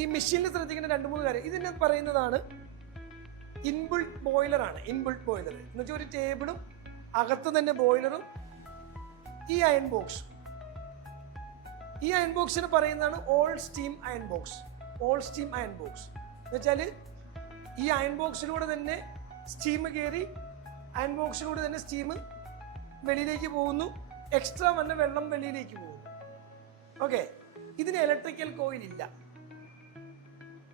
ഈ മെഷീനിൽ ശ്രദ്ധിക്കേണ്ട 2-3 കാര്യം. ഇതിനെ പറയുന്നതാണ് ഇൻബിൾട്ട് ബോയിലർ ആണ്. ഇൻബിൾട്ട് ബോയിലർ എന്ന് വെച്ചാൽ ഒരു ടേബിളും അകത്ത് തന്നെ ബോയിലറും ഈ അയൺ ബോക്സ്. ഈ അയൺ ബോക്സിന് പറയുന്നതാണ് all steam iron box. All steam iron box എന്ന് വെച്ചാൽ ഈ അയൺ ബോക്സിലൂടെ തന്നെ സ്റ്റീം കയറി അയൺ ബോക്സിലൂടെ തന്നെ സ്റ്റീം വെളിയിലേക്ക് പോകുന്നു. എക്സ്ട്രാ വന്ന വെള്ളം വെളിയിലേക്ക് പോകുന്നു. ഓക്കെ, ഇതിന് ഇലക്ട്രിക്കൽ കോയിൽ ഇല്ല,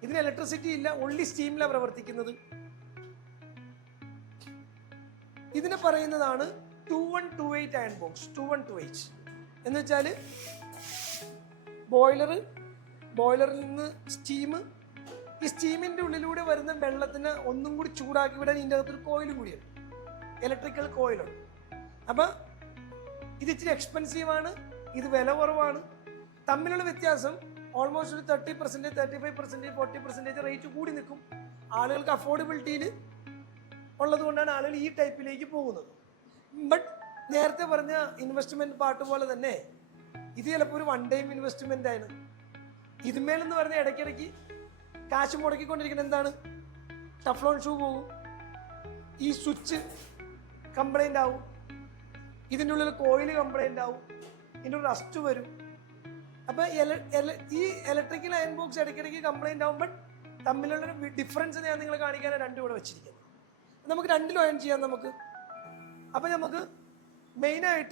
ഇതിന് ഇലക്ട്രിസിറ്റി ഇല്ല, ഓൺലി സ്റ്റീമിലാണ് പ്രവർത്തിക്കുന്നത്. ഇതിനെ പറയുന്നതാണ് 2128 അയൺ ബോക്സ്. 2128 എന്ന് വെച്ചാൽ ബോയിലറിൽ നിന്ന് സ്റ്റീം, ഈ സ്റ്റീമിന്റെ ഉള്ളിലൂടെ വരുന്ന വെള്ളത്തിന് ഒന്നും കൂടി ചൂടാക്കി വിടാൻ ഇതിൻ്റെ അകത്തൊരു കോയിലും കൂടിയാണ്, ഇലക്ട്രിക്കൽ കോയിലുണ്ട്. അപ്പം ഇത് ഇച്ചിരി എക്സ്പെൻസീവാണ്, ഇത് വില കുറവാണ്. തമ്മിലുള്ള വ്യത്യാസം ഓൾമോസ്റ്റ് ഒരു 30%, 35%, 40% റേറ്റ് കൂടി നിൽക്കും. ആളുകൾക്ക് അഫോർഡബിലിറ്റിയിൽ ഉള്ളത് കൊണ്ടാണ് ആളുകൾ ഈ ടൈപ്പിലേക്ക് പോകുന്നത്. ബട്ട് നേരത്തെ പറഞ്ഞ ഇൻവെസ്റ്റ്മെന്റ് പാർട്ട് പോലെ തന്നെ ഇത് ചിലപ്പോൾ ഒരു 1 ടൈം ഇൻവെസ്റ്റ്മെന്റ് ആണ്. ഇതുമേലെന്ന് പറഞ്ഞാൽ ഇടയ്ക്കിടയ്ക്ക് കാശ് മുടക്കിക്കൊണ്ടിരിക്കുന്നത് എന്താണ്? ടഫ്ലോൺ ഷൂ പോകും, ഈ സ്വിച്ച് കംപ്ലൈൻ്റ് ആവും, ഇതിൻ്റെ ഉള്ളിൽ കോയിൽ കംപ്ലൈൻ്റ് ആവും, ഇതിൻ്റെ ഒരു റസ്റ്റ് വരും. അപ്പം ഈ ഇലക്ട്രിക്കൽ അയൺ ബോക്സ് ഇടയ്ക്കിടയ്ക്ക് കംപ്ലൈൻ്റ് ആവും. ബട്ട് തമ്മിലുള്ളൊരു ഡിഫറൻസ് ഞാൻ നിങ്ങളെ കാണിക്കാനാണ് രണ്ടും ഇവിടെ വെച്ചിരിക്കുന്നത്. നമുക്ക് രണ്ടിലും അയൺ ചെയ്യാം നമുക്ക്. അപ്പം നമുക്ക് മെയിനായിട്ട്